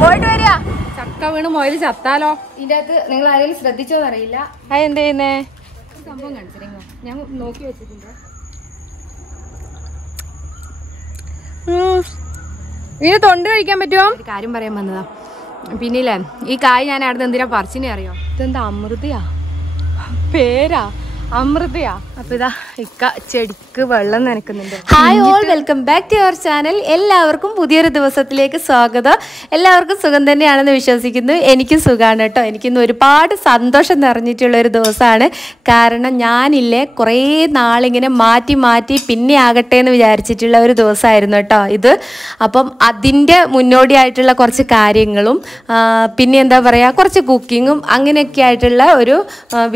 പോയിട്ട് വരിക. ചക്ക വീണ് മുയൽ ചത്താലോ? ഇതിന്റെ അകത്ത് നിങ്ങൾ ആരെങ്കിലും ശ്രദ്ധിച്ചോന്ന് അറിയില്ല. എന്ത് ചെയ്യുന്നേ? സംഭവം കാണിച്ചിരുന്നു, ഞാൻ നോക്കി വെച്ചിട്ടുണ്ട്. ഇതിന് തൊണ്ട് കഴിക്കാൻ പറ്റുമോ? ഒരു കാര്യം പറയാൻ വന്നതാ. പിന്നില്ലേ ഈ കായ് ഞാൻ അവിടെ നിന്ന് എന്തിനാ പറിച്ചിനെ അറിയോ? ഇതെന്താ അമൃതയാ? പേരാ അമൃതയാ. അപ്പൊ ഇതാ ഇക്ക ചെടിക്ക് വെള്ളം നനക്കുന്നുണ്ട്. Hi all, welcome back to our channel. എല്ലാവർക്കും പുതിയൊരു ദിവസത്തിലേക്ക് സ്വാഗതം. എല്ലാവർക്കും സുഖം തന്നെയാണെന്ന് വിശ്വസിക്കുന്നു. എനിക്കും സുഖമാണ് കേട്ടോ. എനിക്കിന്ന് ഒരുപാട് സന്തോഷം നിറഞ്ഞിട്ടുള്ള ഒരു ദിവസമാണ്. കാരണം ഞാനില്ലേ കുറേ നാളിങ്ങനെ മാറ്റി മാറ്റി പിന്നെ ആകട്ടെ എന്ന് വിചാരിച്ചിട്ടുള്ള ഒരു ദിവസമായിരുന്നു കേട്ടോ ഇത്. അപ്പം അതിൻ്റെ മുന്നോടിയായിട്ടുള്ള കുറച്ച് കാര്യങ്ങളും പിന്നെ എന്താ പറയുക കുറച്ച് കുക്കിങ്ങും അങ്ങനെയൊക്കെ ആയിട്ടുള്ള ഒരു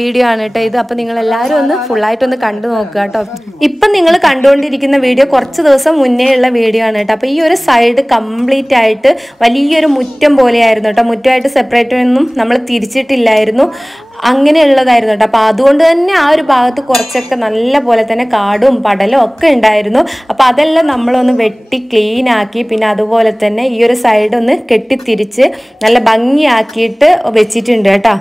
വീഡിയോ ആണ് കേട്ടോ ഇത്. അപ്പം നിങ്ങളെല്ലാവരും ഒന്ന് ഫുള്ളായിട്ടൊന്ന് കണ്ടു നോക്കുക കേട്ടോ. ഇപ്പം നിങ്ങൾ കണ്ടുകൊണ്ടിരിക്കുന്ന വീഡിയോ കുറച്ച് ദിവസം മുന്നേ ഉള്ള വീഡിയോ ആണ് കേട്ടോ. അപ്പോൾ ഈ ഒരു സൈഡ് കംപ്ലീറ്റ് ആയിട്ട് വലിയൊരു മുറ്റം പോലെയായിരുന്നു കേട്ടോ. മുറ്റമായിട്ട് സെപ്പറേറ്റ് ഒന്നും നമ്മൾ തിരിച്ചിട്ടില്ലായിരുന്നു, അങ്ങനെയുള്ളതായിരുന്നു കേട്ടോ. അപ്പോൾ അതുകൊണ്ട് തന്നെ ആ ഒരു ഭാഗത്ത് കുറച്ചൊക്കെ നല്ല പോലെ തന്നെ കാടും പടലും ഒക്കെ ഉണ്ടായിരുന്നു. അപ്പോൾ അതെല്ലാം നമ്മളൊന്ന് വെട്ടി ക്ലീൻ ആക്കി പിന്നെ അതുപോലെ തന്നെ ഈ ഒരു സൈഡ് ഒന്ന് കെട്ടിത്തിരിച്ച് നല്ല ഭംഗിയാക്കിയിട്ട് വെച്ചിട്ടുണ്ട് കേട്ടോ.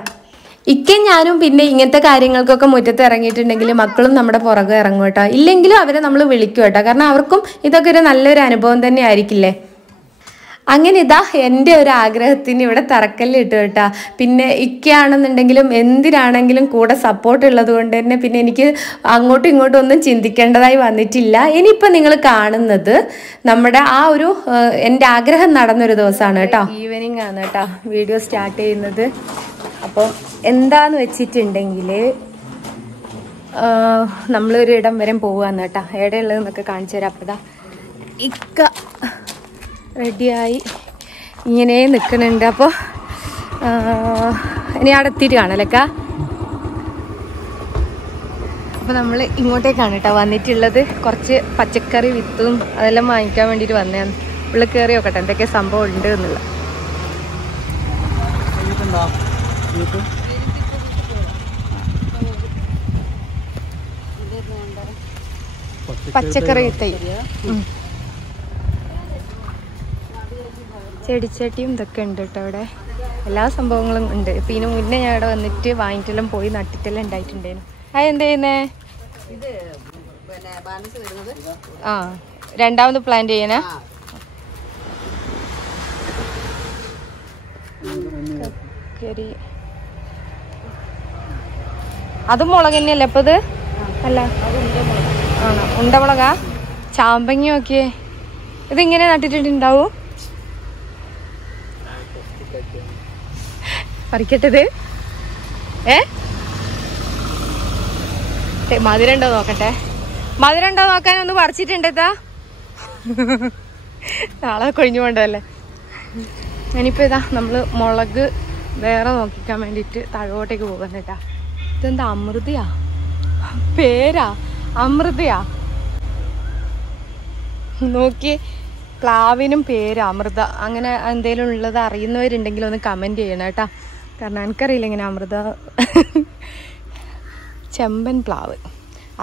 ഇക്കയും ഞാനും പിന്നെ ഇങ്ങനത്തെ കാര്യങ്ങൾക്കൊക്കെ മുറ്റത്ത് ഇറങ്ങിയിട്ടുണ്ടെങ്കിൽ മക്കളും നമ്മുടെ പുറകെ ഇറങ്ങും കേട്ടോ. ഇല്ലെങ്കിലും അവരെ നമ്മൾ വിളിക്കും കേട്ടോ. കാരണം അവർക്കും ഇതൊക്കെ ഒരു നല്ലൊരു അനുഭവം തന്നെ ആയിരിക്കില്ലേ. അങ്ങനെ ഇതാ എൻ്റെ ഒരു ആഗ്രഹത്തിന് ഇവിടെ തറക്കല്ലിട്ടു കേട്ടോ. പിന്നെ ഇക്കയാണെന്നുണ്ടെങ്കിലും എന്തിനാണെങ്കിലും കൂടെ സപ്പോർട്ട് ഉള്ളത് കൊണ്ട് തന്നെ പിന്നെ എനിക്ക് അങ്ങോട്ടും ഇങ്ങോട്ടും ഒന്നും ചിന്തിക്കേണ്ടതായി വന്നിട്ടില്ല. ഇനിയിപ്പോൾ നിങ്ങൾ കാണുന്നത് നമ്മുടെ ആ ഒരു എൻ്റെ ആഗ്രഹം നടന്നൊരു ദിവസമാണ് കേട്ടോ. ഈവനിങ് ആണ് കേട്ടോ വീഡിയോ സ്റ്റാർട്ട് ചെയ്യുന്നത്. അപ്പോൾ എന്താന്ന് വെച്ചിട്ടുണ്ടെങ്കിൽ നമ്മളൊരു ഇടം വരെ പോവാന്ന് കേട്ടോ. എവിടെയുള്ളതെന്നൊക്കെ കാണിച്ചു തരാം. അപ്പോൾ ഇതാ ഇക്ക റെഡിയായി ഇങ്ങനെ നിൽക്കുന്നുണ്ട്. അപ്പോൾ ഇനി അവിടെ എത്തിയിട്ട് കാണലക്ക. അപ്പോൾ നമ്മൾ ഇങ്ങോട്ടേക്കാണ് കേട്ടോ വന്നിട്ടുള്ളത്. കുറച്ച് പച്ചക്കറി വിത്തും അതെല്ലാം വാങ്ങിക്കാൻ വേണ്ടിയിട്ട് വന്നതാണ്. ഉള്ളിൽ കയറി നോക്കട്ടെ എന്തൊക്കെ സംഭവം ഉണ്ട് എന്നുള്ള. പച്ചക്കറി തൈ ചെടിച്ചട്ടിയും ഇതൊക്കെ ഉണ്ട് കേട്ടോ. ഇവിടെ എല്ലാ സംഭവങ്ങളും ഉണ്ട്. ഇപ്പം ഇതിന് മുന്നേ ഞാൻ ഇവിടെ വന്നിട്ട് വാങ്ങിട്ടെല്ലാം പോയി നട്ടിട്ടെല്ലാം ഉണ്ടായിട്ടുണ്ടായിരുന്നു. എന്ത് ചെയ്യുന്നേ? ആ രണ്ടാമത് പ്ലാന്റ് ചെയ്യണേ. അത് മുളക് തന്നെയല്ലേ അപ്പൊ ഇത്? അല്ല ആണോ? ഉണ്ടമുളകാ? ചാമ്പങ്ങ നോക്കിയേ. ഇതിങ്ങനെ നട്ടിട്ടുണ്ടാവും. പറിക്കട്ടത് മധുരം ഉണ്ടോ നോക്കട്ടെ. മധുരം ഉണ്ടോ നോക്കാൻ ഒന്ന് പറിച്ചിട്ടുണ്ടെത്താ. നാളെ കൊഴിഞ്ഞു പോണ്ടല്ലേ. ഇനിയിപ്പോ ഇതാ നമ്മള് മുളക് വേറെ നോക്കിക്കാൻ വേണ്ടിട്ട് താഴോട്ടേക്ക് പോകാൻ കേട്ടാ. ഇതെന്താ അമൃതയാ? പേരാ അമൃതയാ. നോക്കി പ്ലാവിനും പേര് അമൃത. അങ്ങനെ എന്തേലും ഉള്ളത് അറിയുന്നവരുണ്ടെങ്കിൽ ഒന്ന് കമന്റ് ചെയ്യണം കേട്ടാ. കാരണം എനിക്കറിയില്ല ഇങ്ങനെ അമൃത. ചെമ്പൻ പ്ലാവ്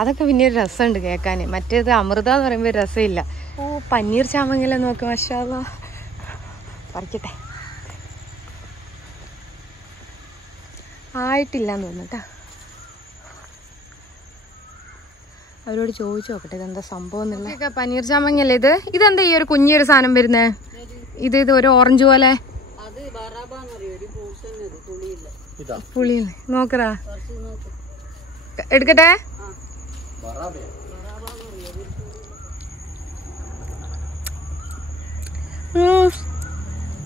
അതൊക്കെ പിന്നെ ഒരു രസമുണ്ട് കേൾക്കാൻ. മറ്റേത് അമൃത എന്ന് പറയുമ്പോൾ ഒരു രസമില്ല. ഓ പനീർ ചാമ്പങ്ങല നോക്ക് മാഷാ അല്ലാഹ്. പറിക്കട്ടെ. ആയിട്ടില്ലാന്ന് തോന്നുട്ടാ. അവരോട് ചോദിച്ചു നോക്കട്ടെ ഇതെന്താ സംഭവം എന്നുള്ള. പനീർ ചാമ്പങ്ങല്ലേ ഇത്? ഇതെന്താ ഈ ഒരു കുഞ്ഞൊരു സാധനം വരുന്നേ? ഇത് ഒരു ഓറഞ്ച് പോലെ പുളിയില്ലേ? നോക്കറാ എടുക്കട്ടെ.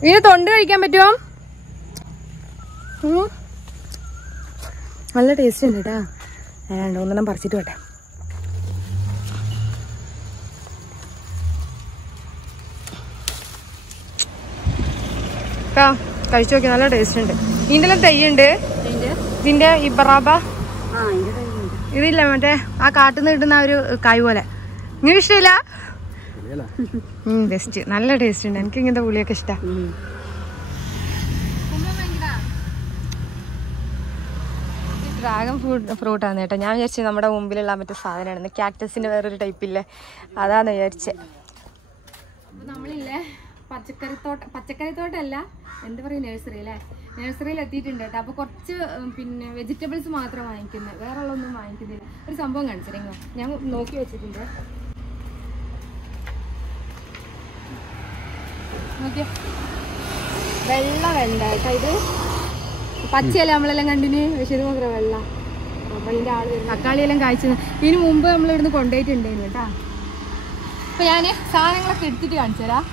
ഇതിന് തൊണ്ട് കഴിക്കാൻ പറ്റുമോ? നല്ല ടേസ്റ്റ് ഉണ്ട് കേട്ടാ. രണ്ടു മൂന്നെണ്ണം പറിച്ചിട്ട് കേട്ടെ. കഴിച്ചു നോക്കി, നല്ല ടേസ്റ്റ് ഉണ്ട്. ഇതിന്റെ എല്ലാം തൈയുണ്ട്. ഇതിന്റെ ഈ ബറാബ ഇതില്ല മറ്റേ ആ കാട്ടിന്ന് കിട്ടുന്ന ഒരു കായ് പോലെ. നിങ്ങൾക്ക് ഇഷ്ടമില്ല? ബെസ്റ്റ്, നല്ല ടേസ്റ്റ് ഉണ്ട്. എനിക്ക് ഇങ്ങനത്തെ പുളിയൊക്കെ ഇഷ്ട. ഡ്രാഗൺ ഫ്രൂട്ടാണ് കേട്ടോ. ഞാൻ വിചാരിച്ചത് നമ്മുടെ മുമ്പിലുള്ള മറ്റേ സാധനമാണ്. ക്യാക്ടസിന്റെ വേറൊരു ടൈപ്പില്ലേ, അതാന്ന് വിചാരിച്ചേ. അപ്പൊ നമ്മളില്ലേ പച്ചക്കറിത്തോട്ടമല്ല, എന്താ പറയുക, നഴ്സറി അല്ലേ, നഴ്സറിയിൽ എത്തിയിട്ടുണ്ട് കേട്ടോ. അപ്പോൾ കുറച്ച് പിന്നെ വെജിറ്റബിൾസ് മാത്രം വാങ്ങിക്കുന്നത്, വേറെ ഉള്ളൊന്നും വാങ്ങിക്കുന്നില്ല. ഒരു സംഭവം കാണിച്ചിരുന്നു, ഞാൻ നോക്കി വെച്ചിട്ടുണ്ട്. നോക്കിയ വെള്ള വെണ്ട കേട്ടോ, ഇത് പച്ചയല്ല നമ്മളെല്ലാം കണ്ടിന്, പക്ഷെ ഇത് മാത്രം വെള്ള. അപ്പോൾ ഇതിൻ്റെ ആൾ തക്കാളിയെല്ലാം കായ്ച്ചത് ഇതിന് മുമ്പ് നമ്മളിവിടുന്ന് കൊണ്ടുപോയിട്ടുണ്ടായിരുന്നു കേട്ടോ. അപ്പോൾ ഞാൻ സാധനങ്ങളൊക്കെ എടുത്തിട്ട് കാണിച്ചു തരാം.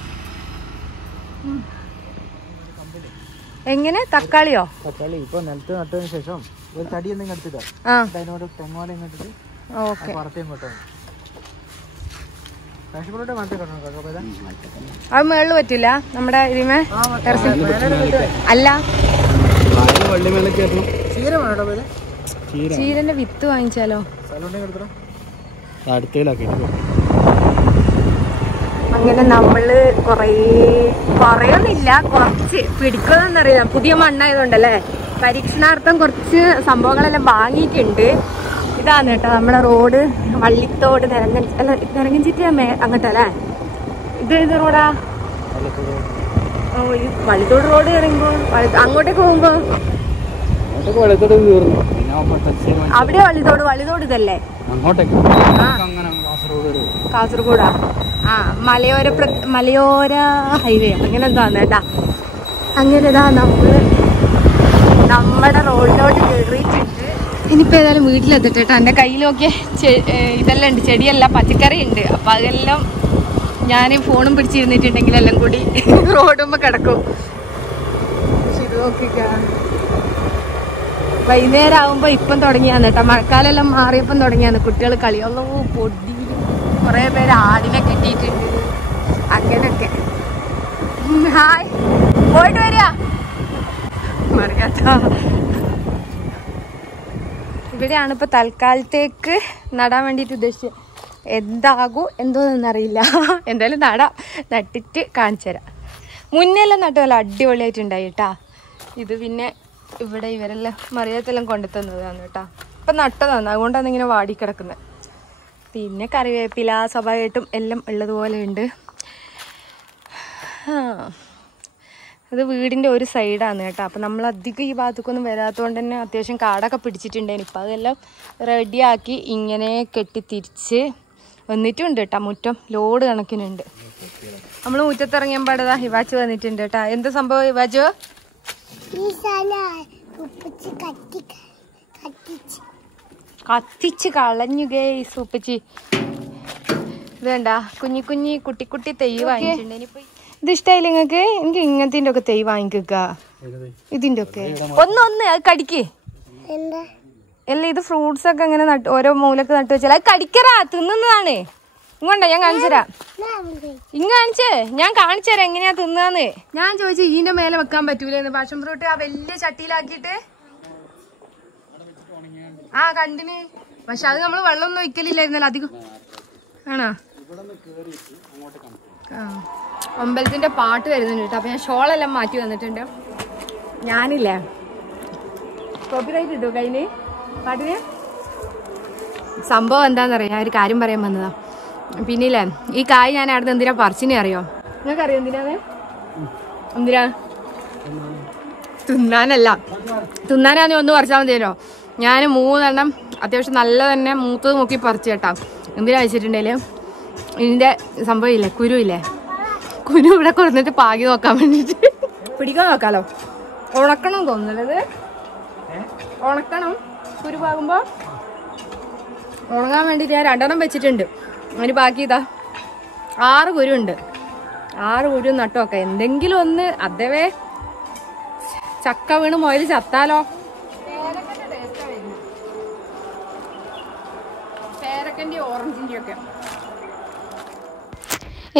എങ്ങനെ തക്കാളിയോ? തക്കാളി ഇപ്പൊ നിലത്ത് നട്ടതിന് ശേഷം ഒരു തടി എന്തെങ്കിലും എടുത്തിട്ട് അതിനോട് തെങ്ങോല ഇങ്ങോട്ടിട്ട് പുറത്തേ ഇങ്ങോട്ടോ അത് മേളിൽ പറ്റൂല നമ്മുടെ ഇതിമേ അല്ല. ചീരന്റെ വിത്ത് വാങ്ങിച്ചാലോ? അങ്ങനെ നമ്മള് കൊറേയൊന്നുമില്ല, കുറച്ച് പിടിക്കുന്നറിയില്ല, പുതിയ മണ്ണായതുകൊണ്ടല്ലേ, പരീക്ഷണാർത്ഥം കുറച്ച് സംഭവങ്ങളെല്ലാം വാങ്ങിയിട്ടുണ്ട്. ഇതാണ് കേട്ടോ നമ്മുടെ റോഡ്, വള്ളിത്തോട് നിരങ്ങഞ്ചിറ്റി അങ്ങോട്ടല്ലേ, ഇത് റോഡാ. ഓ, ഈ വള്ളിത്തോട് റോഡ് ഇറങ്ങുമ്പോ അങ്ങോട്ടേക്ക് പോകുമ്പോ അവിടെ വള്ളിത്തോട് ഇതല്ലേ, കാസർഗോഡാ. ആ, മലയോര ഹൈവേ അങ്ങനെ എന്താന്ന് കേട്ടാ. അങ്ങനെ ഇതാ നമ്മുടെ റോഡിലോട്ട് കയറിയിട്ടുണ്ട്. ഇനിയിപ്പോ ഏതായാലും വീട്ടിലെത്തിട്ട് കേട്ടോ. എൻ്റെ കയ്യിലൊക്കെ ഇതെല്ലാം ഉണ്ട്, ചെടിയല്ല പച്ചക്കറി ഉണ്ട്. അപ്പൊ അതെല്ലാം ഞാൻ ഫോണും പിടിച്ചിരുന്നിട്ടുണ്ടെങ്കിൽ എല്ലാം കൂടി റോഡുമ്പോ കിടക്കും. പക്ഷെ ഇത് നോക്കിക്കാ, വൈകുന്നേരം ആകുമ്പോ ഇപ്പം തുടങ്ങിയാന്ന് കേട്ടോ, മഴക്കാലെല്ലാം മാറിയപ്പം തുടങ്ങിയാന്ന് കുട്ടികൾ കളിയുള്ളൂ. പൊടി കുറെ പേര് ആടിനെ കിട്ടിയിട്ടുണ്ട്, അങ്ങനൊക്കെ. ഹായ്, പോയിട്ട് വരിക മറിയാത്ത. ഇവിടെയാണ് ഇപ്പൊ തൽക്കാലത്തേക്ക് നടാൻ വേണ്ടിയിട്ട് ഉദ്ദേശിച്ചത്. എന്താകും എന്തോന്നറിയില്ല, എന്തായാലും നട്ടിട്ട് കാണിച്ചു തരാം. മുന്നെല്ലാം നട്ടുമല്ല അടിപൊളിയായിട്ടുണ്ടായി കേട്ടാ. ഇത് പിന്നെ ഇവിടെ ഇവരെല്ലാം മറിയത്തെല്ലാം കൊണ്ടുത്തന്നതാണ് കേട്ടാ. ഇപ്പം നട്ടതാണ്, അതുകൊണ്ടാണ് ഇങ്ങനെ വാടിക്കിടക്കുന്നത്. പിന്നെ കറിവേപ്പില സ്വാഭാവികമായിട്ടും എല്ലാം ഉള്ളതുപോലെ ഉണ്ട്. അത് വീടിൻ്റെ ഒരു സൈഡാണ് കേട്ടോ. അപ്പം നമ്മൾ അധികം ഈ ഭാഗത്തേക്കൊന്നും വരാത്തതുകൊണ്ട് തന്നെ അത്യാവശ്യം കാടൊക്കെ പിടിച്ചിട്ടുണ്ടായിരുന്നു. ഇപ്പം അതെല്ലാം റെഡിയാക്കി ഇങ്ങനെ കെട്ടിത്തിരിച്ച് വന്നിട്ടുണ്ട് കേട്ടോ. മുറ്റം ലോഡ് കണക്കിനുണ്ട്. നമ്മൾ മുറ്റത്തിറങ്ങിയപ്പാടതാ ഹിവാച്ചു വന്നിട്ടുണ്ട് കേട്ടോ. എന്ത് സംഭവം ഹിവാച്ചു? കത്തിച്ച് കളഞ്ഞു ഗേയ്സ് ഉപ്പച്ചി. ഇതേണ്ട കുഞ്ഞി കുട്ടി തൈ വാങ്ങിച്ചിട്ടുണ്ട്. ഇത് ഇഷ്ടായില്ല നിങ്ങക്ക്? എനിക്ക് ഇങ്ങനത്തെ ഒക്കെ തൈ വാങ്ങിക്ക. ഇതിന്റെ ഒക്കെ ഒന്ന് അത് കടിക്ക്. അല്ല, ഇത് ഫ്രൂട്ട്സ് ഒക്കെ അങ്ങനെ ഓരോ മൂലക്ക് നട്ടു വെച്ചാൽ അത് കടിക്കറാ, തിന്നുന്നതാണ്. ഇങ്ങോണ്ട ഞാൻ കാണിച്ചുതരാം. കാണിച്ചേ, ഞാൻ കാണിച്ചുതരാം എങ്ങനെയാ തിന്നാന്ന്. ഞാൻ ചോദിച്ചു ഇതിന്റെ മേലെ വെക്കാൻ പറ്റൂലെന്ന്. പാഷൻ ഫ്രൂട്ട് ആ വലിയ ചട്ടിയിലാക്കിയിട്ട് ആ കണ്ടിന്. പക്ഷെ അത് നമ്മള് വെള്ളമൊന്നും ഒഴിക്കലില്ലായിരുന്നല്ലോ അധികം. ആണോ? ആ, അമ്പലത്തിന്റെ പാട്ട് വരുന്നുണ്ട് കേട്ടോ. അപ്പൊ ഞാൻ ഷോളെല്ലാം മാറ്റി വന്നിട്ടുണ്ട്. ഞാനില്ലേ കോപ്പിറൈറ്റ് ഇട്ടു കയ്യില് പാട്ടിന്. സംഭവം എന്താന്നറിയാം, ഞാൻ ഒരു കാര്യം പറയാൻ വന്നതാ. പിന്നില്ലേ ഈ കായ് ഞാൻ അവിടെ എന്തിനാ പറിച്ചിനെ അറിയോ? നിങ്ങൾക്ക് അറിയോ എന്തിനാണ്? എന്തിനാ? തിന്നാനല്ല, തിന്നാനാന്ന് ഒന്ന് പറിച്ചാൽ മതിയല്ലോ. ഞാൻ 3 എണ്ണം അത്യാവശ്യം നല്ല തന്നെ മൂത്തത് നോക്കി പറിച്ചു കേട്ടാ. എന്തിനാ വെച്ചിട്ടുണ്ടെങ്കിൽ ഇതിന്റെ സംഭവം ഇല്ലേ, കുരു ഇവിടെ കൊടുത്തിട്ട് പാകി നോക്കാൻ വേണ്ടിട്ട്. പിടിക്കാൻ നോക്കാലോ. ഉണക്കണം തോന്നുന്നത്, ഉണക്കണം. കുരു പാകുമ്പോ ഉണങ്ങാൻ വേണ്ടിട്ട് ഞാൻ 2 എണ്ണം വെച്ചിട്ടുണ്ട്. അതിന് ബാക്കി ഇതാ 6 കുരു ഉണ്ട്. 6 കുരു നട്ടു നോക്കാം. എന്തെങ്കിലും ഒന്ന് അതവേ ചക്ക വീണ് മുയൽ ചത്താലോ. പേരക്കന്റെ ഓറഞ്ചിന്റെ ഒക്കെ.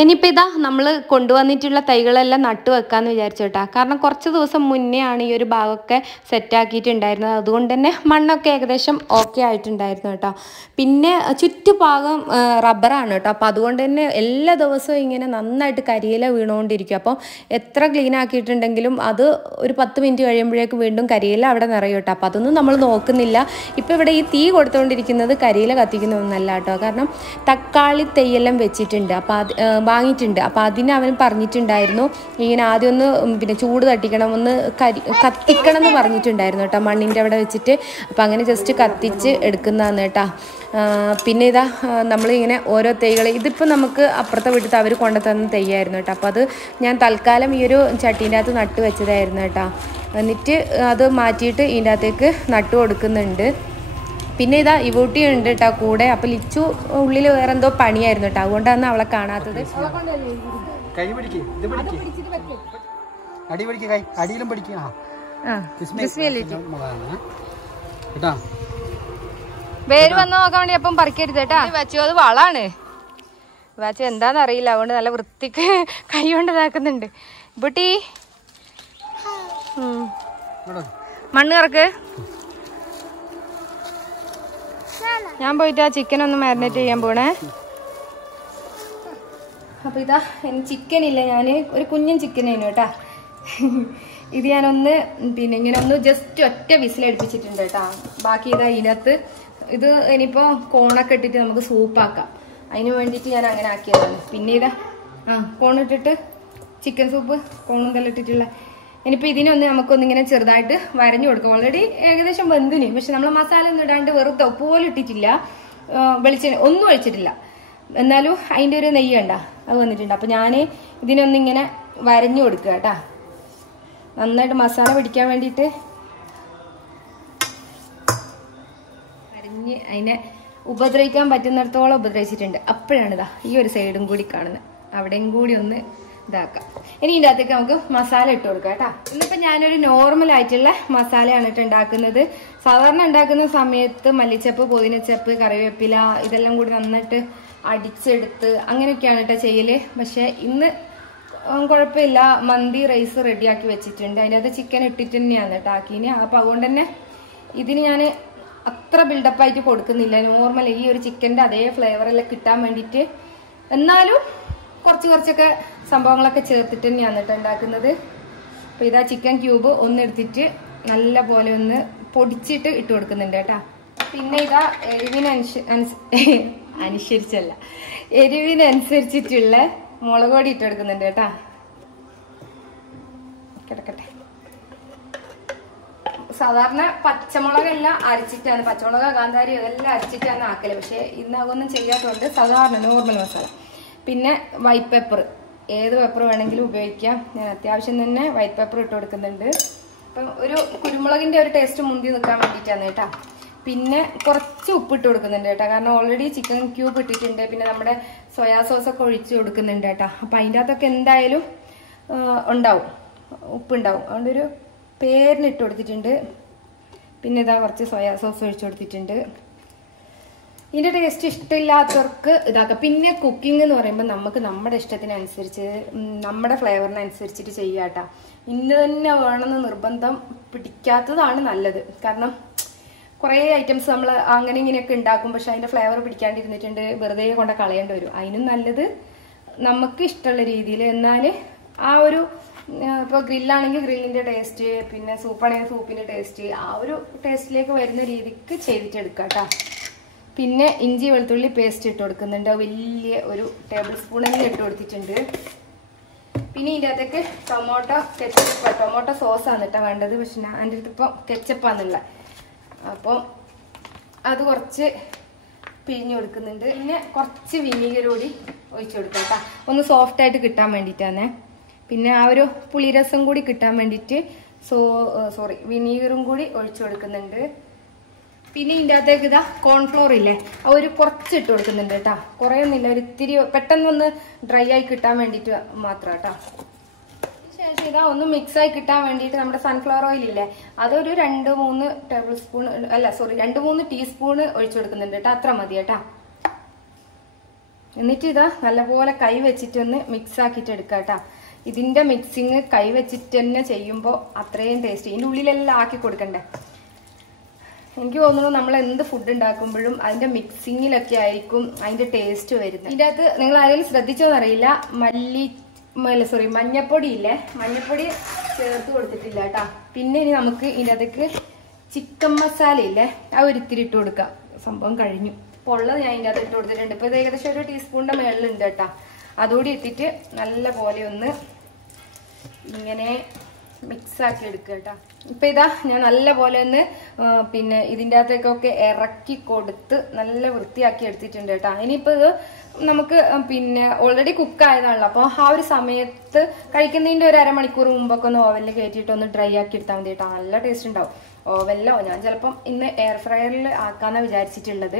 ഇനിയിപ്പോൾ ഇതാ നമ്മൾ കൊണ്ടുവന്നിട്ടുള്ള തൈകളെല്ലാം നട്ടു വെക്കാമെന്ന് വിചാരിച്ചു കേട്ടോ. കാരണം കുറച്ച് ദിവസം മുന്നേ ആണ് ഈ ഒരു ഭാഗമൊക്കെ സെറ്റാക്കിയിട്ടുണ്ടായിരുന്നത്. അതുകൊണ്ട് തന്നെ മണ്ണൊക്കെ ഏകദേശം ഓക്കെ ആയിട്ടുണ്ടായിരുന്നു കേട്ടോ. പിന്നെ ചുറ്റുഭാഗം റബ്ബറാണ് കേട്ടോ. അപ്പോൾ അതുകൊണ്ട് തന്നെ എല്ലാ ദിവസവും ഇങ്ങനെ നന്നായിട്ട് കരിയില വീണുകൊണ്ടിരിക്കും. അപ്പോൾ എത്ര ക്ലീൻ ആക്കിയിട്ടുണ്ടെങ്കിലും അത് ഒരു 10 മിനിറ്റ് കഴിയുമ്പോഴേക്ക് വീണ്ടും കരിയില അവിടെ നിറയും കേട്ടോ. അപ്പോൾ അതൊന്നും നമ്മൾ നോക്കുന്നില്ല. ഇപ്പോൾ ഇവിടെ ഈ തീ കൊടുത്തുകൊണ്ടിരിക്കുന്നത് കരിയില കത്തിക്കുന്ന ഒന്നല്ല കേട്ടോ. കാരണം തക്കാളി തൈയെല്ലാം വെച്ചിട്ടുണ്ട്. അപ്പോൾ അത് വാങ്ങിയിട്ടുണ്ട്. അപ്പോൾ അതിന് അവൻ പറഞ്ഞിട്ടുണ്ടായിരുന്നു ഇങ്ങനെ ആദ്യം ഒന്ന് പിന്നെ ചൂട് തട്ടിക്കണം, ഒന്ന് കത്തിക്കണം എന്ന് പറഞ്ഞിട്ടുണ്ടായിരുന്നു കേട്ടോ, മണ്ണിൻ്റെ അവിടെ വെച്ചിട്ട്. അപ്പോൾ അങ്ങനെ ജസ്റ്റ് കത്തിച്ച് എടുക്കുന്നതാണ് കേട്ടോ. പിന്നെ ഇതാ നമ്മളിങ്ങനെ ഓരോ തൈകൾ, ഇതിപ്പോൾ നമുക്ക് അപ്പുറത്തെ വീട്ടിൽ അവർ കൊണ്ടുതന്ന തൈയായിരുന്നു കേട്ടോ. അപ്പോൾ അത് ഞാൻ തൽക്കാലം ഈ ഒരു ചട്ടീൻ്റെ അകത്ത് നട്ട് വെച്ചതായിരുന്നു കേട്ടോ. എന്നിട്ട് അത് മാറ്റിയിട്ട് ഇതിൻ്റെ അകത്തേക്ക് നട്ടു കൊടുക്കുന്നുണ്ട്. പിന്നെ ഇതാ ഇവൂട്ടി ഉണ്ട് കേട്ടോ കൂടെ. അപ്പോൾ ലിച്ചു ഉള്ളിൽ വേറെ എന്തോ പണിയായിരുന്നു കേട്ടോ, അതുകൊണ്ടാണ് അവളെ കാണാത്തത്. വേര് വന്ന് നോക്കാൻ വേണ്ടി അപ്പം പറിക്കരുത് കേട്ടാ. വെച്ചു അത് വളാണ്, വെച്ചു എന്താന്ന് അറിയില്ല, അതുകൊണ്ട് നല്ല വൃത്തിക്ക് കൈ കൊണ്ട് ഇതാക്കുന്നുണ്ട്. ബുട്ടി മണ്ണ് കറക്ക്. ഞാൻ പോയിട്ട് ആ ചിക്കൻ ഒന്ന് മാരിനേറ്റ് ചെയ്യാൻ പോണേ. അപ്പോൾ ഇതാ ചിക്കൻ ഇല്ല, ഞാൻ ഒരു കുഞ്ഞൻ ചിക്കനേനു കേട്ടാ. ഇത് ഞാനൊന്ന് പിന്നെ ഇങ്ങനെ ഒന്ന് ജസ്റ്റ് ഒറ്റ വിസിലടുപ്പിച്ചിട്ടുണ്ട് കേട്ടാ. ബാക്കി ഇതാ ഇതിനകത്ത് ഇത് ഇനിയിപ്പോൾ കോണൊക്കെ ഇട്ടിട്ട് നമുക്ക് സൂപ്പാക്കാം, അതിന് വേണ്ടിയിട്ട് ഞാൻ അങ്ങനെ ആക്കിയതാണ്. പിന്നെ ഇതാ കോണിട്ടിട്ട് ചിക്കൻ സൂപ്പ് കോണും തെല്ലാം ഇട്ടിട്ടുള്ള. ഇനിയിപ്പോൾ ഇതിനൊന്ന് നമുക്കൊന്നിങ്ങനെ ചെറുതായിട്ട് വരഞ്ഞു കൊടുക്കാം. ഓൾറെഡി ഏകദേശം വെന്തിന്, പക്ഷെ നമ്മൾ മസാല ഒന്നും ഇടാണ്ട് വെറുതെ ഉപ്പ് പോലും ഇട്ടിട്ടില്ല, വെളിച്ചെണ്ണ ഒന്നും ഒഴിച്ചിട്ടില്ല. എന്നാലും അതിൻ്റെ ഒരു നെയ്യ് കണ്ട അത് വന്നിട്ടുണ്ട്. അപ്പോൾ ഞാൻ ഇതിനൊന്നിങ്ങനെ വരഞ്ഞു കൊടുക്കുക കേട്ടാ, നന്നായിട്ട് മസാല പിടിക്കാൻ വേണ്ടിയിട്ട് വരഞ്ഞ് അതിനെ ഉപദ്രവിക്കാൻ പറ്റുന്നിടത്തോളം ഉപദ്രവിച്ചിട്ടുണ്ട്. അപ്പോഴാണ് ഇതാ ഈ ഒരു സൈഡും കൂടി കാണുന്നത്, അവിടെയും കൂടി ഒന്ന് ഇതാക്കാം. ഇനി ഇതിൻ്റെ അകത്തേക്ക് നമുക്ക് മസാല ഇട്ട് കൊടുക്കാം കേട്ടോ. ഇന്നിപ്പോൾ ഞാനൊരു നോർമൽ ആയിട്ടുള്ള മസാലയാണ് ഇട്ട് ഉണ്ടാക്കുന്നത്. സാധാരണ ഉണ്ടാക്കുന്ന സമയത്ത് മല്ലിച്ചപ്പ്, പുതിനച്ചപ്പ്, കറിവേപ്പില ഇതെല്ലാം കൂടി നന്നായിട്ട് അടിച്ചെടുത്ത് അങ്ങനെയൊക്കെയാണ് കേട്ടോ ചെയ്യല്. പക്ഷെ ഇന്ന് കുഴപ്പമില്ല, മന്തി റൈസ് റെഡിയാക്കി വെച്ചിട്ടുണ്ട്, അതിൻ്റെ അകത്ത് ചിക്കൻ ഇട്ടിട്ട് തന്നെയാണ് കേട്ടോ ആക്കിന്. അപ്പോൾ അതുകൊണ്ട് തന്നെ ഇതിന് ഞാൻ അത്ര ബിൽഡപ്പായിട്ട് കൊടുക്കുന്നില്ല, നോർമൽ ഈ ഒരു ചിക്കൻ്റെ അതേ ഫ്ലേവറെല്ലാം കിട്ടാൻ വേണ്ടിയിട്ട്. എന്നാലും കുറച്ചൊക്കെ സംഭവങ്ങളൊക്കെ ചേർത്തിട്ട് തന്നെയാണ് കേട്ടോ ഉണ്ടാക്കുന്നത്. അപ്പോൾ ഇതാ ചിക്കൻ ക്യൂബ് ഒന്നെടുത്തിട്ട് നല്ല പോലെ ഒന്ന് പൊടിച്ചിട്ട് ഇട്ട് കൊടുക്കുന്നുണ്ട് കേട്ടോ. പിന്നെ ഇതാ എരിവിനനുസരിച്ചിട്ടുള്ള മുളക് പൊടി ഇട്ട് കൊടുക്കുന്നുണ്ട് കേട്ടാ. കിടക്കട്ടെ. സാധാരണ പച്ചമുളകെല്ലാം അരച്ചിട്ടാണ്, പച്ചമുളക് കാന്താരി ഇതെല്ലാം അരച്ചിട്ടാണ് ആക്കല്. പക്ഷെ ഇന്ന് അതൊന്നും ചെയ്യാത്തതുകൊണ്ട് സാധാരണ നോർമൽ മസാല. പിന്നെ വൈറ്റ് പെപ്പർ, ഏത് പെപ്പർ വേണമെങ്കിലും ഉപയോഗിക്കാം. ഞാൻ അത്യാവശ്യം തന്നെ വൈറ്റ് പെപ്പർ ഇട്ട് കൊടുക്കുന്നുണ്ട്. അപ്പം ഒരു കുരുമുളകിൻ്റെ ഒരു ടേസ്റ്റ് മുന്തി നിൽക്കാൻ വേണ്ടിയിട്ടാണ് കേട്ടോ. പിന്നെ കുറച്ച് ഉപ്പിട്ട് കൊടുക്കുന്നുണ്ട് കേട്ടോ, കാരണം ഓൾറെഡി ചിക്കൻ ക്യൂബ് ഇട്ടിട്ടുണ്ട്. പിന്നെ നമ്മുടെ സോയാ സോസൊക്കെ ഒഴിച്ച് കൊടുക്കുന്നുണ്ട് കേട്ടോ. അപ്പം അതിൻ്റെ അകത്തൊക്കെ എന്തായാലും ഉണ്ടാവും, ഉപ്പുണ്ടാവും. അതുകൊണ്ടൊരു പേരിന് ഇട്ട് കൊടുത്തിട്ടുണ്ട്. പിന്നെ ഇതാ കുറച്ച് സോയാ സോസ് ഒഴിച്ച് കൊടുത്തിട്ടുണ്ട്. ഇതിൻ്റെ ടേസ്റ്റ് ഇഷ്ടമില്ലാത്തവർക്ക് ഇതാക്കാം. പിന്നെ കുക്കിംഗ് എന്ന് പറയുമ്പോൾ നമുക്ക് നമ്മുടെ ഇഷ്ടത്തിനനുസരിച്ച് നമ്മുടെ ഫ്ലേവറിനനുസരിച്ചിട്ട് ചെയ്യാം കേട്ടോ. ഇന്ന് തന്നെ വേണമെന്ന് നിർബന്ധം പിടിക്കാത്തതാണ് നല്ലത്. കാരണം കുറേ ഐറ്റംസ് നമ്മൾ അങ്ങനെ ഇങ്ങനെയൊക്കെ ഉണ്ടാക്കും, പക്ഷെ അതിൻ്റെ ഫ്ലേവർ പിടിക്കാണ്ടിരുന്നിട്ടുണ്ട് വെറുതെ കൊണ്ട് കളയേണ്ടി വരും. അതിനും നല്ലത് നമുക്ക് ഇഷ്ടമുള്ള രീതിയിൽ, എന്നാൽ ആ ഒരു ഇപ്പോൾ ഗ്രില്ലാണെങ്കിൽ ഗ്രില്ലിൻ്റെ ടേസ്റ്റ്, പിന്നെ സൂപ്പാണെങ്കിൽ സൂപ്പിൻ്റെ ടേസ്റ്റ്, ആ ഒരു ടേസ്റ്റിലേക്ക് വരുന്ന രീതിക്ക് ചെയ്തിട്ടെടുക്കാം കേട്ടോ. പിന്നെ ഇഞ്ചി വെളുത്തുള്ളി പേസ്റ്റ് ഇട്ട് കൊടുക്കുന്നുണ്ട്, വലിയ ഒരു ടേബിൾ സ്പൂണെങ്കിലും ഇട്ട് കൊടുത്തിട്ടുണ്ട്. പിന്നെ ഇതിൻ്റെ അകത്തേക്ക് ടൊമാറ്റോ സോസാണ് കേട്ടോ വേണ്ടത്, പക്ഷെ ഞാൻ എൻ്റെ അടുത്ത് ഇപ്പോൾ കെച്ചപ്പാന്നുള്ള, അപ്പോൾ അത് കുറച്ച് പിഴിഞ്ഞു കൊടുക്കുന്നുണ്ട്. പിന്നെ കുറച്ച് വിനീഗർ കൂടി ഒഴിച്ചു കൊടുക്കാം കേട്ടോ, ഒന്ന് സോഫ്റ്റായിട്ട് കിട്ടാൻ വേണ്ടിയിട്ടാണ്. പിന്നെ ആ ഒരു പുളിരസം കൂടി കിട്ടാൻ വേണ്ടിയിട്ട് വിനീഗറും കൂടി ഒഴിച്ചു കൊടുക്കുന്നുണ്ട്. പിന്നെ ഇതിൻ്റെ അകത്തേക്ക് ഇതാ കോൺഫ്ലോർ ഇല്ലേ, ആ ഒരു കുറച്ച് ഇട്ട് കൊടുക്കുന്നുണ്ട് കേട്ടോ, കുറേ ഒന്നുമില്ല, ഒരു ഇത്തിരി പെട്ടെന്നൊന്ന് ഡ്രൈ ആയി കിട്ടാൻ വേണ്ടിയിട്ട് മാത്രം കേട്ടോ. ശേഷം ഇതാ ഒന്ന് മിക്സായി കിട്ടാൻ വേണ്ടിയിട്ട് നമ്മുടെ സൺഫ്ലവർ ഓയിൽ ഇല്ലേ, അതൊരു 2-3 ടീസ്പൂണ് ഒഴിച്ചു കൊടുക്കുന്നുണ്ട് കേട്ടോ, അത്ര മതി കേട്ടോ. എന്നിട്ട് ഇതാ നല്ലപോലെ കൈ വെച്ചിട്ടൊന്ന് മിക്സ് ആക്കിയിട്ട് എടുക്കാം കേട്ടോ. ഇതിൻ്റെ മിക്സിങ് കൈ വെച്ചിട്ട് തന്നെ ചെയ്യുമ്പോൾ അത്രയും ടേസ്റ്റ്, ഇതിൻ്റെ ഉള്ളിലെല്ലാം ആക്കി കൊടുക്കണ്ടേ. എനിക്ക് തോന്നുന്നു നമ്മൾ എന്ത് ഫുഡ് ഉണ്ടാക്കുമ്പോഴും അതിൻ്റെ മിക്സിങ്ങിലൊക്കെ ആയിരിക്കും അതിൻ്റെ ടേസ്റ്റ് വരുന്നത്. ഇതിൻ്റെ അകത്ത് നിങ്ങൾ ആരെങ്കിലും ശ്രദ്ധിച്ചോന്നറിയില്ല, മഞ്ഞപ്പൊടി ഇല്ലേ, മഞ്ഞപ്പൊടി ചേർത്ത് കൊടുത്തിട്ടില്ല കേട്ടോ. പിന്നെ ഇനി നമുക്ക് ഇതിൻ്റെ അകത്തേക്ക് ചിക്കൻ മസാല ഇല്ലേ, ആ ഒരിത്തിരി ഇട്ട് കൊടുക്കാം. സംഭവം കഴിഞ്ഞു. അപ്പോൾ ഉള്ളത് ഞാൻ ഇതിൻ്റെ അകത്ത് ഇട്ട് കൊടുത്തിട്ടുണ്ട്. ഇപ്പോൾ ഇത് ഏകദേശം ഒരു ടീസ്പൂണിൻ്റെ മേളിലുണ്ട് കേട്ടോ. അതുകൂടി ഇട്ടിട്ട് നല്ല പോലെ ഒന്ന് ഇങ്ങനെ മിക്സാക്കി എടുക്കുക കേട്ടോ. ഇപ്പം ഇതാ ഞാൻ നല്ല പോലെ ഒന്ന് പിന്നെ ഇതിൻ്റെ അകത്തേക്കൊക്കെ ഇറക്കി കൊടുത്ത് നല്ല വൃത്തിയാക്കി എടുത്തിട്ടുണ്ട് കേട്ടോ. ഇനിയിപ്പോൾ ഇത് നമുക്ക് പിന്നെ ഓൾറെഡി കുക്കായതാണല്ലോ, അപ്പോൾ ആ ഒരു സമയത്ത് കഴിക്കുന്നതിൻ്റെ ഒരു അരമണിക്കൂർ മുമ്പൊക്കെ ഒന്ന് ഓവനിൽ കയറ്റിയിട്ട് ഒന്ന് ഡ്രൈ ആക്കി എടുത്താൽ മതി കേട്ടോ. നല്ല ടേസ്റ്റ് ഉണ്ടാവും. ഓവനിലോ ഞാൻ ചിലപ്പം ഇന്ന് എയർ ഫ്രയറിൽ ആക്കാമെന്നാണ് വിചാരിച്ചിട്ടുള്ളത്.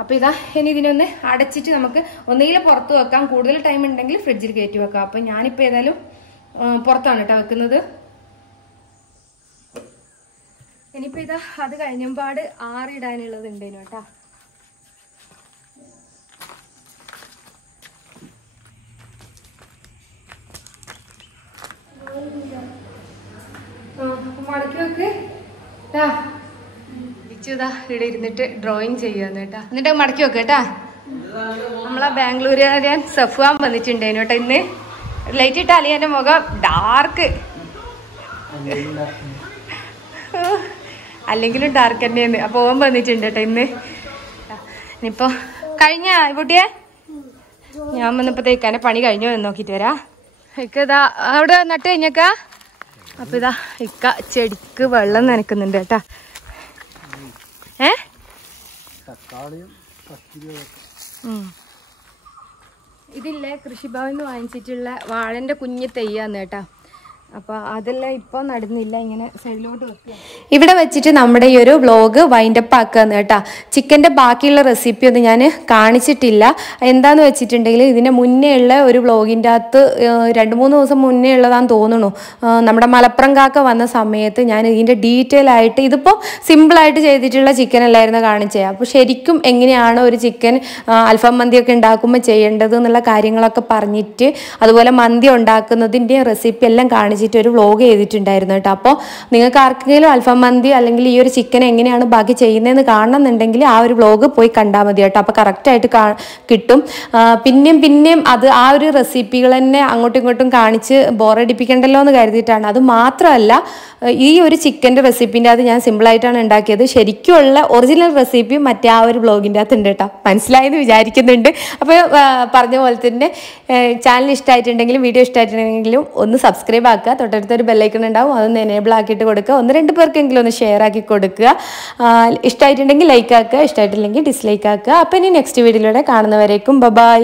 അപ്പോൾ ഇതാ ഇനി ഇതിനൊന്ന് അടച്ചിട്ട് നമുക്ക് ഒന്നുകിൽ പുറത്ത് വെക്കാം, കൂടുതൽ ടൈം ഉണ്ടെങ്കിൽ ഫ്രിഡ്ജിൽ കയറ്റി വെക്കാം. അപ്പം ഞാനിപ്പോൾ ഏതായാലും പുറത്താണ് കേട്ടോ വെക്കുന്നത്. ഇനിയിപ്പോൾ ഇതാ അത് കഴിഞ്ഞപാട് ആറിടാനുള്ളത് ഉണ്ടേനു കേട്ടോ. മടക്കി വെക്ക് ഇതാ ഇവിടെ ഇരുന്നിട്ട് ഡ്രോയിങ് ചെയ്യാന്ന് കേട്ടാ. എന്നിട്ട് മടക്കി വെക്ക് കേട്ടാ. നമ്മളെ ബാംഗ്ലൂരുകാരൻ സഫ്വാൻ വന്നിട്ടുണ്ടേനു കേട്ടോ ഇന്ന്. ലൈറ്റ് ഇട്ട അലിയന്റെ മുഖം ഡാർക്ക്, അല്ലെങ്കിലും ഡാർക്ക് തന്നെയാണ്. അപ്പൊ ഓൻ വന്നിട്ടുണ്ട് കേട്ടോ ഇന്ന്. ഇനിയിപ്പോ കഴിഞ്ഞ കുട്ടിയെ ഞാൻ വന്നപ്പോ തേക്കാന്റെ പണി കഴിഞ്ഞോ എന്ന് നോക്കിട്ട് വരാ. ഇതാ അവിടെ നട്ട് കഴിഞ്ഞേക്കാ. അപ്പൊ ഇതാ ഇക്ക ചെടിക്ക് വെള്ളം നനക്കുന്നുണ്ട് കേട്ടാ. ഇതില്ലേ കൃഷിഭവനിൽ നിന്ന് വാങ്ങിച്ചിട്ടുള്ള വാഴന്റെ കുഞ്ഞ് തെയ്യാന്ന് കേട്ടാ. അപ്പോൾ അതെല്ലാം ഇപ്പോൾ നടന്നില്ല, ഇങ്ങനെ സൈഡിലോട്ട് വെക്കുക. ഇവിടെ വെച്ചിട്ട് നമ്മുടെ ഈ ഒരു വ്ലോഗ് വൈൻഡപ്പ് ആക്കുകയെന്ന് കേട്ടോ. ചിക്കൻ്റെ ബാക്കിയുള്ള റെസിപ്പി ഒന്നും ഞാൻ കാണിച്ചിട്ടില്ല. എന്താന്ന് വെച്ചിട്ടുണ്ടെങ്കിൽ ഇതിൻ്റെ മുന്നേ ഉള്ള ഒരു വ്ലോഗിൻ്റെ അകത്ത് 2-3 ദിവസം മുന്നേ ഉള്ളതാന്ന് തോന്നുന്നു. നമ്മുടെ മലപ്പുറം കാക്ക വന്ന സമയത്ത് ഞാൻ ഇതിൻ്റെ ഡീറ്റെയിൽ ആയിട്ട്, ഇതിപ്പോൾ സിമ്പിളായിട്ട് ചെയ്തിട്ടുള്ള ചിക്കൻ അല്ലായിരുന്നു കാണിച്ചത്. അപ്പോൾ ശരിക്കും എങ്ങനെയാണ് ഒരു ചിക്കൻ അൽഫാം മന്തിയൊക്കെ ഉണ്ടാക്കുമ്പോൾ ചെയ്യേണ്ടത് എന്നുള്ള കാര്യങ്ങളൊക്കെ പറഞ്ഞിട്ട്, അതുപോലെ മന്തി ഉണ്ടാക്കുന്നതിൻ്റെ റെസിപ്പി എല്ലാം കാണിച്ചിട്ട് ഒരു വ്ലോഗ് ചെയ്തിട്ടുണ്ടായിരുന്നു കേട്ടോ. അപ്പോൾ നിങ്ങൾക്ക് ആർക്കെങ്കിലും അൽഫാം മന്തി അല്ലെങ്കിൽ ഈ ഒരു ചിക്കൻ എങ്ങനെയാണ് ബാക്കി ചെയ്യുന്നതെന്ന് കാണണമെന്നുണ്ടെങ്കിൽ ആ ഒരു വ്ലോഗ് പോയി കണ്ടാൽ മതി കേട്ടോ. അപ്പോൾ കറക്റ്റായിട്ട് കിട്ടും. പിന്നെയും അത് ആ ഒരു റെസിപ്പികൾ തന്നെ അങ്ങോട്ടും ഇങ്ങോട്ടും കാണിച്ച് ബോറടിപ്പിക്കണ്ടല്ലോ എന്ന് കരുതിയിട്ടാണ്. അത് മാത്രമല്ല, ഈ ഒരു ചിക്കൻ്റെ റെസിപ്പിൻ്റെ അത് ഞാൻ സിമ്പിളായിട്ടാണ് ഉണ്ടാക്കിയത്. ശരിക്കുമുള്ള ഒറിജിനൽ റെസിപ്പി മറ്റേ ആ ഒരു വ്ലോഗിൻ്റെ അകത്ത് ഉണ്ട് കേട്ടോ. മനസ്സിലായെന്ന് വിചാരിക്കുന്നുണ്ട്. അപ്പോൾ പറഞ്ഞ പോലെ തന്നെ ചാനൽ ഇഷ്ടമായിട്ടുണ്ടെങ്കിലും വീഡിയോ ഇഷ്ടമായിട്ടുണ്ടെങ്കിലും ഒന്ന് സബ്സ്ക്രൈബ് ആക്കുക. തൊട്ടടുത്തൊരു ബെല്ലൈക്കൺ ഉണ്ടാവും, അതൊന്ന് എനേബിൾ ആക്കിയിട്ട് കൊടുക്കുക. 1-2 പേർക്കെങ്കിലും ഒന്ന് ഷെയർ ആക്കി കൊടുക്കുക. ഇഷ്ടമായിട്ടുണ്ടെങ്കിൽ ലൈക്ക് ആക്കുക, ഇഷ്ടമായിട്ടില്ലെങ്കിൽ ഡിസ്ലൈക്ക് ആക്കുക. അപ്പോൾ ഇനി നെക്സ്റ്റ് വീഡിയോയിലൂടെ കാണുന്നവരേക്കും ബൈ.